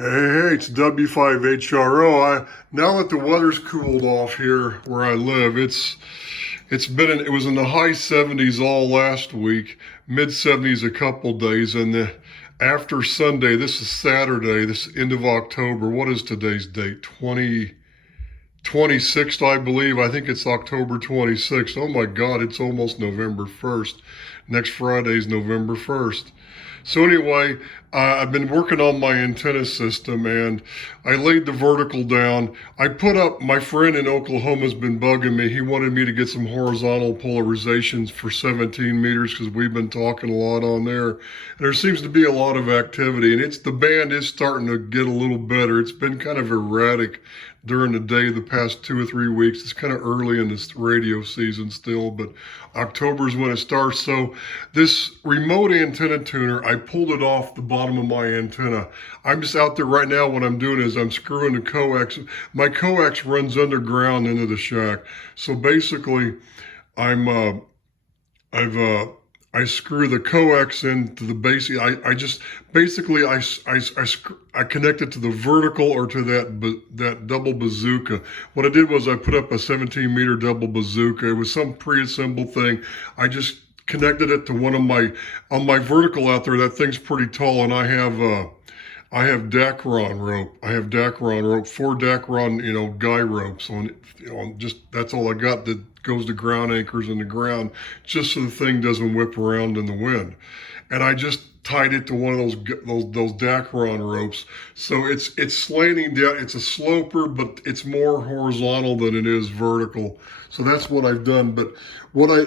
Hey, it's W5HRO. Now that the weather's cooled off here where I live, it was in the high 70s all last week, mid 70s a couple days, and after Sunday, this is Saturday, this end of October. What is today's date? 26th, I believe. I think it's October 26th. Oh my God, it's almost November 1st. Next Friday is November 1st. So anyway, I've been working on my antenna system and I laid the vertical down. I put up, my friend in Oklahoma has been bugging me. He wanted me to get some horizontal polarizations for 17 meters because we've been talking a lot on there. And there seems to be a lot of activity and the band is starting to get a little better. It's been kind of erratic during the day the past 2 or 3 weeks. It's kind of early in this radio season still, but October is when it starts. So this remote antenna tuner, I pulled it off the bottom of my antenna. I'm just out there right now. What I'm doing is I'm screwing the coax. My coax runs underground into the shack. So basically I screw the coax into the base. I connect it to the vertical or to that double bazooka. What I did was I put up a 17 meter double bazooka. It was some pre-assembled thing. I just connected it to on my vertical out there. That thing's pretty tall, and I have Dacron rope. I have Dacron rope, 4 Dacron, guy ropes on, just, that's all I got that goes to ground anchors in the ground, just so the thing doesn't whip around in the wind. And I just tied it to one of those Dacron ropes. So it's slanting down. It's a sloper, but it's more horizontal than it is vertical. So that's what I've done. But when I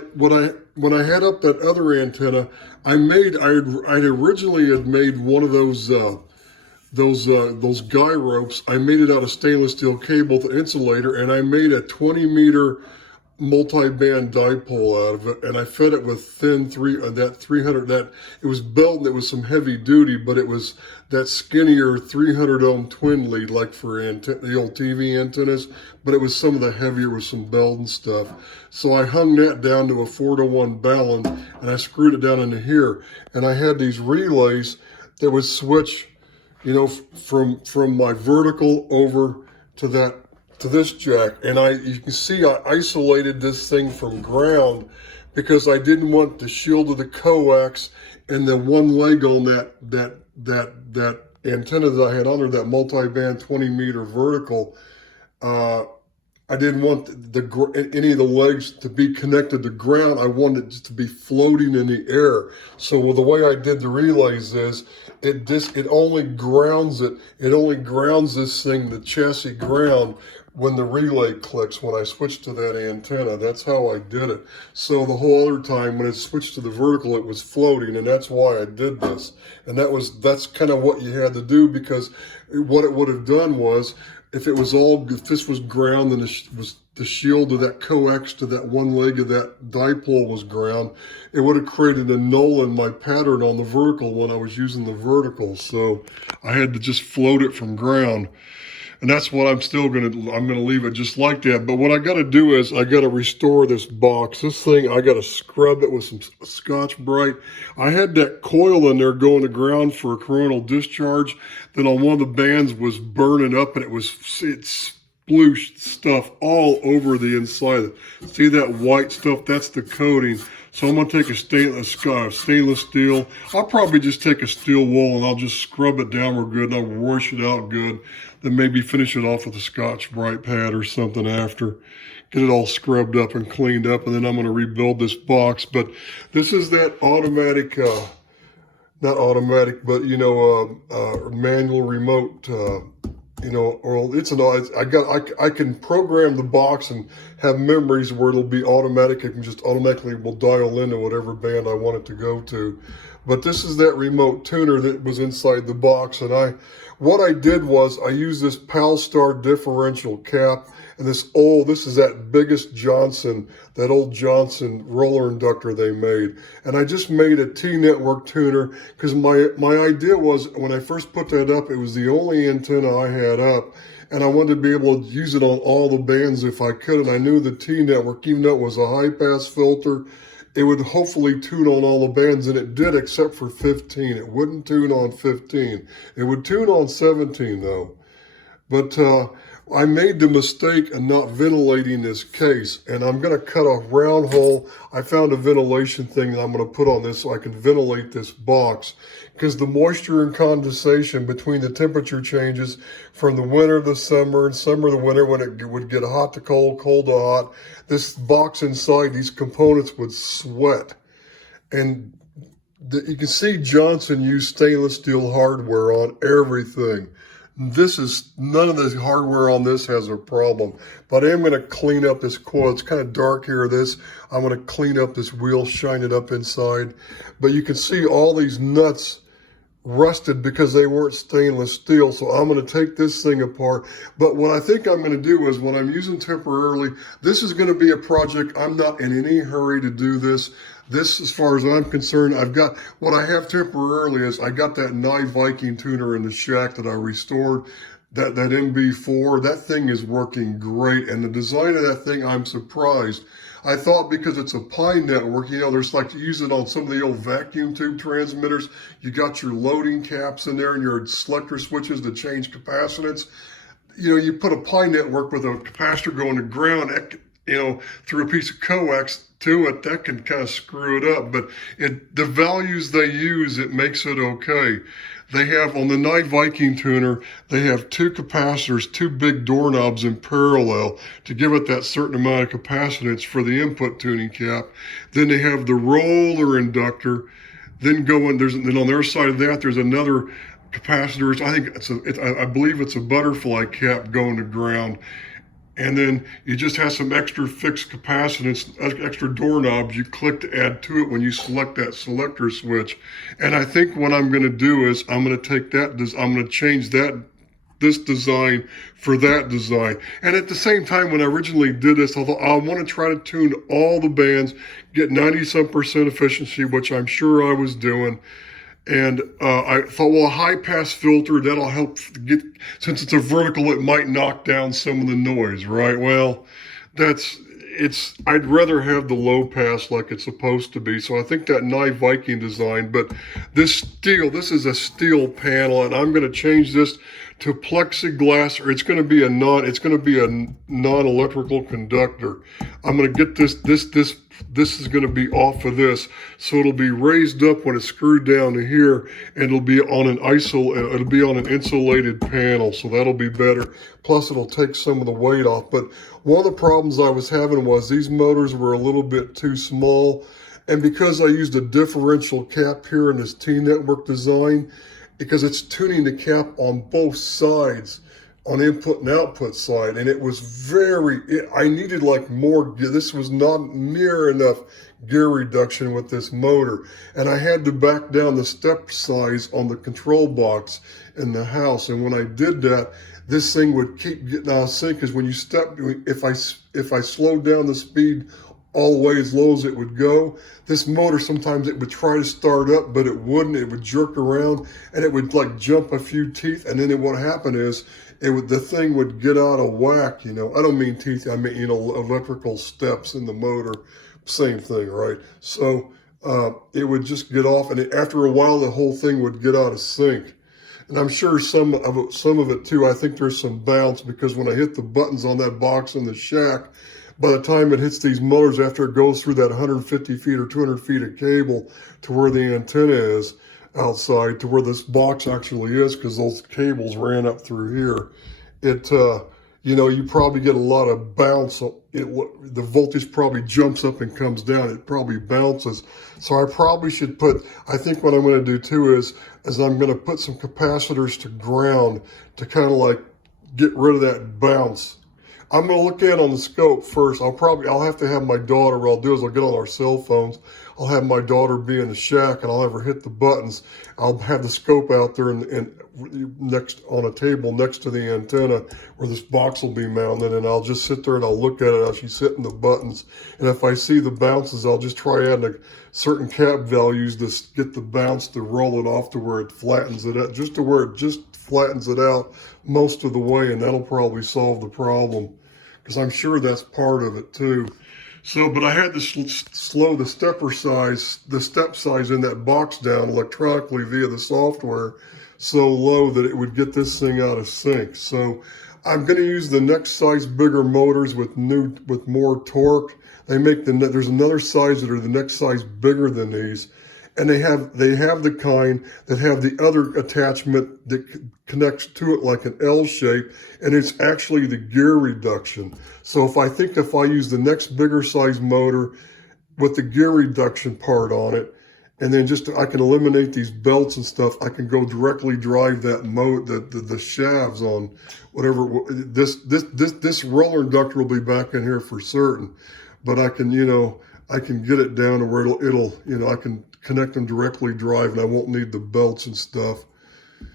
had up that other antenna, I originally had made one of those guy ropes. I made it out of stainless steel cable with an insulator, and I made a 20 meter multi-band dipole out of it, and I fed it with thin 300, it was belted. It was some heavy duty, but it was that skinnier 300 ohm twin lead, like for the old TV antennas, but it was some of the heavier with some belt and stuff. So I hung that down to a 4-to-1 balance, and I screwed it down into here, and I had these relays that would switch, from my vertical over to this jack. And you can see I isolated this thing from ground because I didn't want the shield of the coax and the one leg on that antenna that I had under that multi-band 20 meter vertical. I didn't want any of the legs to be connected to ground. I wanted it just to be floating in the air. So the way I did the relays is it only grounds this thing, the chassis ground, when the relay clicks, when I switch to that antenna. That's how I did it. So the whole other time when it switched to the vertical, it was floating, and that's why I did this. And that's kind of what you had to do, because what it would have done was, if this was ground and the shield of that coax to that one leg of that dipole was ground, it would have created a null in my pattern on the vertical when I was using the vertical. So I had to just float it from ground. And that's what I'm gonna leave it just like that. But what I gotta do is I gotta restore this box. This thing, I gotta scrub it with some Scotch-Brite. I had that coil in there going to ground for a coronal discharge. Then on one of the bands was burning up, and it splooshed stuff all over the inside. See that white stuff? That's the coating. So I'm gonna take a stainless steel. I'll probably just take a steel wool and I'll just scrub it down real good, and I'll wash it out good. Then maybe finish it off with a Scotch-Brite pad or something after. Get it all scrubbed up and cleaned up, and then I'm gonna rebuild this box. But this is that automatic, not automatic, but manual remote, or I can program the box and have memories where it'll be automatic. It can just automatically will dial into whatever band I want it to go to. But this is that remote tuner that was inside the box. And what I did was I used this Palstar differential cap, and this is that biggest Johnson, that old Johnson roller inductor they made. And I just made a T-network tuner because my idea was, when I first put that up, it was the only antenna I had up, and I wanted to be able to use it on all the bands if I could. And I knew the T-network, even though it was a high-pass filter, it would hopefully tune on all the bands, and it did except for 15. It wouldn't tune on 15. It would tune on 17 though. But I made the mistake of not ventilating this case, and I'm going to cut a round hole. I found a ventilation thing that I'm going to put on this so I can ventilate this box, because the moisture and condensation between the temperature changes from the winter to the summer and summer to winter, when it would get hot to cold, cold to hot, this box inside, these components would sweat. And you can see Johnson used stainless steel hardware on everything. This is, none of the hardware on this has a problem, but I am going to clean up this coil. It's kind of dark here, this. I'm going to clean up this wheel, shine it up inside. But you can see all these nuts rusted because they weren't stainless steel. So I'm going to take this thing apart. But what I think I'm going to do is, when I'm using temporarily, this is going to be a project. I'm not in any hurry to do this. This, as far as I'm concerned, I've got, what I have temporarily is I got that Nye Viking tuner in the shack that I restored, that MB4. That thing is working great. And the design of that thing, I'm surprised. I thought because it's a Pi network, you know, there's like, you use it on some of the old vacuum tube transmitters. You got your loading caps in there and your selector switches to change capacitance. You know, you put a Pi network with a capacitor going to ground, you know, through a piece of coax to it, that can kind of screw it up. But the values they use, it makes it okay. They have, on the Nye Viking tuner, they have two capacitors, two big doorknobs in parallel to give it that certain amount of capacitance for the input tuning cap. Then they have the roller inductor. Then then on their side of that, there's another capacitor. I think I believe it's a butterfly cap going to ground. And then you just have some extra fixed capacitance, extra doorknobs you click to add to it when you select that selector switch. And I think what I'm going to do is I'm going to take that, I'm going to change this design for that design. And at the same time, when I originally did this, I thought I want to try to tune all the bands, get 90-some% efficiency, which I'm sure I was doing. And I thought, well, a high pass filter, that'll help get, since it's a vertical, it might knock down some of the noise, right? Well, I'd rather have the low pass like it's supposed to be. So I think that Nye Viking design, but this is a steel panel, and I'm going to change this to plexiglass, or it's going to be a non-electrical conductor. I'm going to get this is going to be off of this, so it'll be raised up when it's screwed down to here, and it'll be on an insulated panel, so that'll be better. Plus, it'll take some of the weight off. But one of the problems I was having was these motors were a little bit too small, and because I used a differential cap here in this T-network design, because it's tuning the cap on both sides, on input and output side, and it was I needed like more, this was not near enough gear reduction with this motor, and I had to back down the step size on the control box in the house. And when I did that, this thing would keep getting out of sync, because when you if I slowed down the speed all the way as low as it would go, this motor, sometimes it would try to start up, but it wouldn't. It would jerk around, and it would like jump a few teeth, and then what happened is the thing would get out of whack, you know. I don't mean teeth, I mean, you know, electrical steps in the motor, same thing, right? So it would just get off, and after a while, the whole thing would get out of sync. And I'm sure some of it too, I think there's some bounce, because when I hit the buttons on that box in the shack, by the time it hits these motors, after it goes through that 150 feet or 200 feet of cable to where the antenna is outside, to where this box actually is, because those cables ran up through here, you know, you probably get a lot of bounce. The voltage probably jumps up and comes down. It probably bounces. So I probably should I think what I'm going to do too is I'm going to put some capacitors to ground to kind of like get rid of that bounce. I'm going to look at it on the scope first. I'll have to have my daughter, what I'll do is I'll get on our cell phones. I'll have my daughter be in the shack, and I'll have her hit the buttons. I'll have the scope out there and next on a table next to the antenna where this box will be mounted, and I'll just sit there and I'll look at it as she's hitting the buttons. And if I see the bounces, I'll just try adding certain cap values to get the bounce to roll it off to where it flattens it out, just to where it just flattens it out most of the way, and that'll probably solve the problem, because I'm sure that's part of it too. So, but I had to slow the step size in that box down electronically via the software so low that it would get this thing out of sync. So I'm going to use the next size bigger motors with more torque. There's another size that are the next size bigger than these. And they have the kind that have the other attachment that connects to it like an L shape, and it's actually the gear reduction. So if I use the next bigger size motor with the gear reduction part on it, and then I can eliminate these belts and stuff, I can go directly drive that the shafts on whatever. This roller inductor will be back in here for certain, but I can get it down to where I can connect them directly drive, and I won't need the belts and stuff.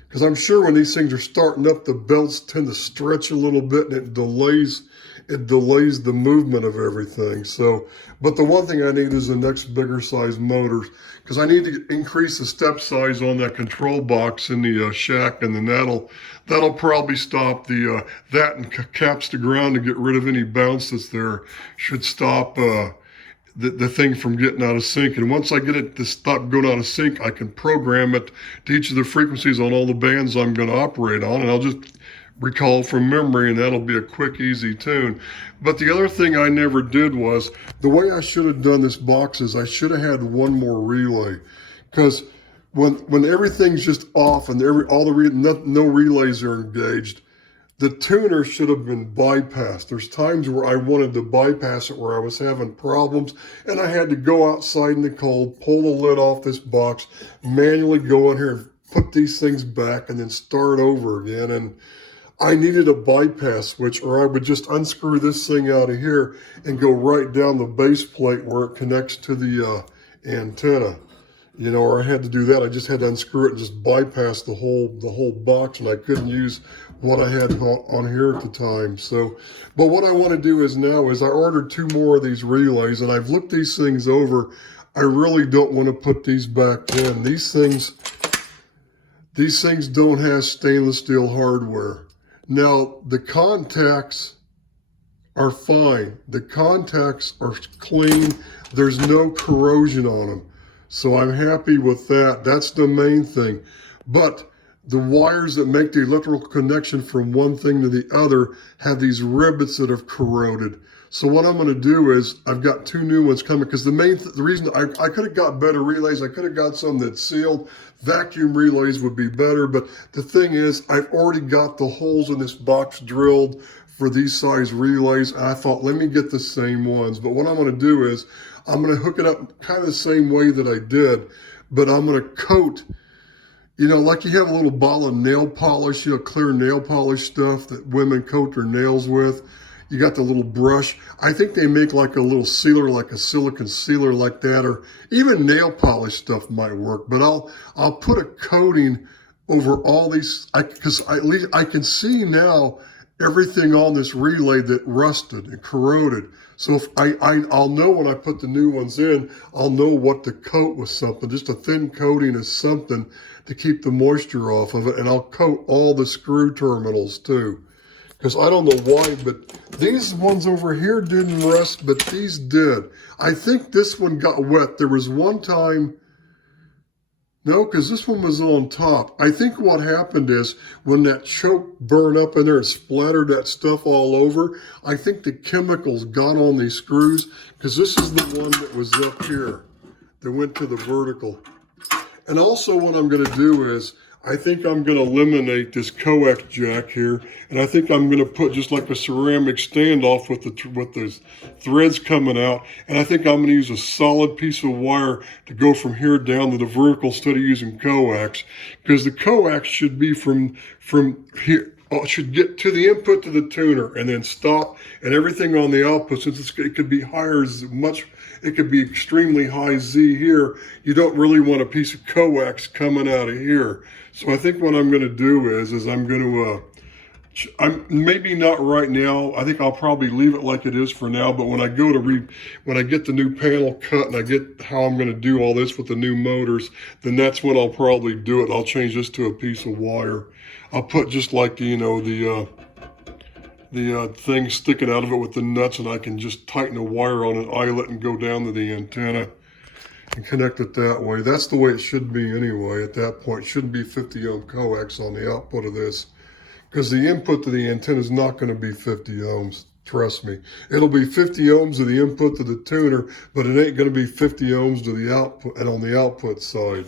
Because I'm sure when these things are starting up, the belts tend to stretch a little bit, and it delays the movement of everything. So, but the one thing I need is the next bigger size motors, because I need to increase the step size on that control box in the shack, and then that'll probably stop that and caps the ground to get rid of any bounce that's there. Should stop the thing from getting out of sync. And once I get it to stop going out of sync, I can program it to each of the frequencies on all the bands I'm going to operate on, and I'll just recall from memory, and that'll be a quick, easy tune. But the other thing I never did was, the way I should have done this box is I should have had one more relay. Because when everything's just off and no relays are engaged, the tuner should have been bypassed. There's times where I wanted to bypass it where I was having problems, and I had to go outside in the cold, pull the lid off this box, manually go in here and put these things back and then start over again. And I needed a bypass switch, or I would just unscrew this thing out of here and go right down the base plate where it connects to the antenna. Or I had to do that. I just had to unscrew it and just bypass the whole box, and I couldn't use what I had on here at the time. So, but what I want to do is I ordered 2 more of these relays, and I've looked these things over. I really don't want to put these back in. These things don't have stainless steel hardware. Now, the contacts are fine. The contacts are clean. There's no corrosion on them. So I'm happy with that. That's the main thing. But the wires that make the electrical connection from one thing to the other have these rivets that have corroded. So what I'm going to do is, I've got 2 new ones coming, because the reason I could have got better relays. I could have got some that sealed. Vacuum relays would be better. But the thing is, I've already got the holes in this box drilled for these size relays. And I thought, let me get the same ones. But what I'm going to do is, I'm going to hook it up kind of the same way that I did, but I'm going to coat, like you have a little bottle of nail polish, clear nail polish stuff that women coat their nails with. You got the little brush. I think they make like a little sealer, like a silicone sealer like that, or even nail polish stuff might work. But I'll put a coating over all these, because at least I can see now everything on this relay that rusted and corroded. So if I'll know when I put the new ones in, I'll know what to coat with something. Just a thin coating is something to keep the moisture off of it. And I'll coat all the screw terminals too. Because I don't know why, but these ones over here didn't rust, but these did. I think this one got wet. There was one time, no, because this one was on top. I think what happened is, when that choke burned up in there and splattered that stuff all over, I think the chemicals got on these screws, because this is the one that was up here that went to the vertical. And also what I'm going to do is, I think I'm going to eliminate this coax jack here, and I think I'm going to put just like a ceramic standoff with the threads coming out, and I think I'm going to use a solid piece of wire to go from here down to the vertical instead of using coax, because the coax should be from here. Should get to the input to the tuner and then stop, and everything on the output, since it could be higher it could be extremely high Z here. You don't really want a piece of coax coming out of here. So I think what I'm going to do is I'm going to, I'm maybe not right now. I think I'll probably leave it like it is for now. But when I go to when I get the new panel cut and I get how I'm going to do all this with the new motors, then that's when I'll probably do it. I'll change this to a piece of wire. I'll put just like, the thing sticking out of it with the nuts, and I can just tighten a wire on an eyelet and go down to the antenna and connect it that way. That's the way it should be anyway. At that point, it shouldn't be 50 ohm coax on the output of this, because the input to the antenna is not going to be 50 ohms. Trust me. It'll be 50 ohms of the input to the tuner, but it ain't going to be 50 ohms to the output and on the output side.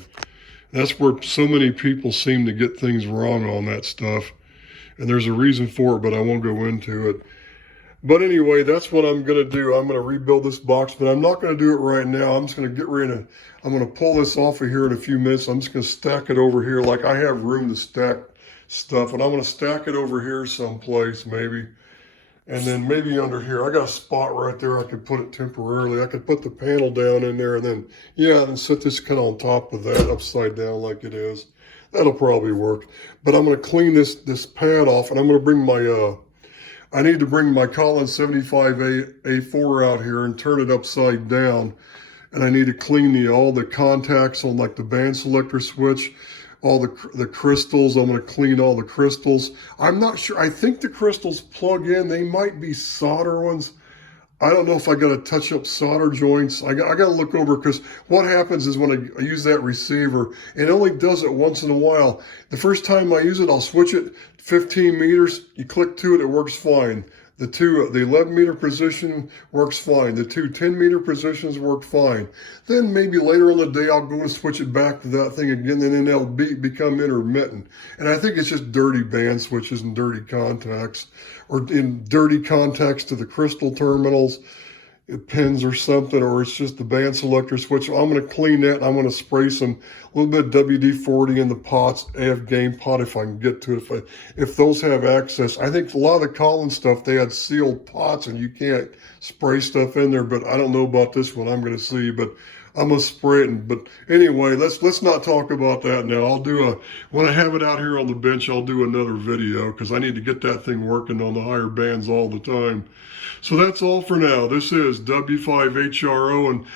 That's where so many people seem to get things wrong on that stuff. And there's a reason for it, but I won't go into it. But anyway, that's what I'm going to do. I'm going to rebuild this box, but I'm not going to do it right now. I'm just going to get ready to, I'm going to pull this off of here in a few minutes. I'm just going to stack it over here. Like I have room to stack stuff, and I'm going to stack it over here someplace maybe. And then maybe under here, I got a spot right there. I could put it temporarily. I could put the panel down in there and then, yeah, and set this kind of on top of that upside down like it is. That'll probably work. But I'm going to clean this pad off, and I'm going to bring my, I need to bring my Collins 75A4 out here and turn it upside down. And I need to clean all the contacts on like the band selector switch, all the crystals. I'm going to clean all the crystals. I'm not sure. I think the crystals plug in. They might be solder ones. I don't know if I got to touch up solder joints. I got to look over, because what happens is when I use that receiver, it only does it once in a while. The first time I use it, I'll switch it 15 meters. You click to it, it works fine. The 11 meter position works fine. The two 10 meter positions work fine. Then maybe later on the day, I'll go and switch it back to that thing again, and then they'll become intermittent. And I think it's just dirty band switches and dirty contacts, or in dirty contacts to the crystal terminals, pins or something, or it's just the band selector switch. I'm going to clean that. I'm going to spray a little bit of WD-40 in the pots, AF game pot, if I can get to it. If those have access. I think a lot of the Collins stuff, they had sealed pots and you can't spray stuff in there, but I don't know about this one. I'm going to see, but I'm going to spray it. But anyway, let's not talk about that now. When I have it out here on the bench, I'll do another video, because I need to get that thing working on the higher bands all the time. So that's all for now. This is W5HRO, and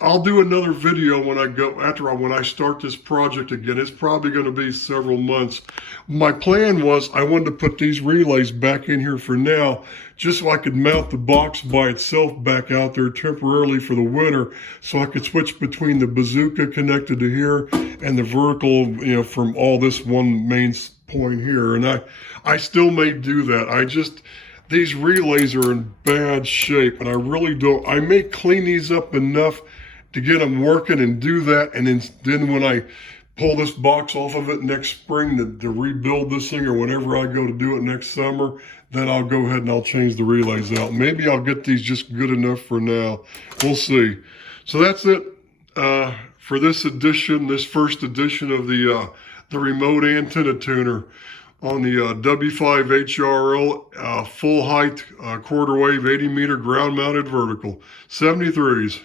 I'll do another video when I start this project again. It's probably going to be several months. My plan was I wanted to put these relays back in here for now, just so I could mount the box by itself back out there temporarily for the winter, so I could switch between the bazooka connected to here and the vertical, from all this one main point here. And I still may do that. These relays are in bad shape, and I may clean these up enough to get them working and do that. And then when I pull this box off of it next spring to rebuild this thing, or whenever I go to do it next summer, then I'll go ahead and I'll change the relays out. Maybe I'll get these just good enough for now. We'll see. So that's it for this first edition of the remote antenna tuner on the W5HRO full height quarter wave 80 meter ground mounted vertical 73s.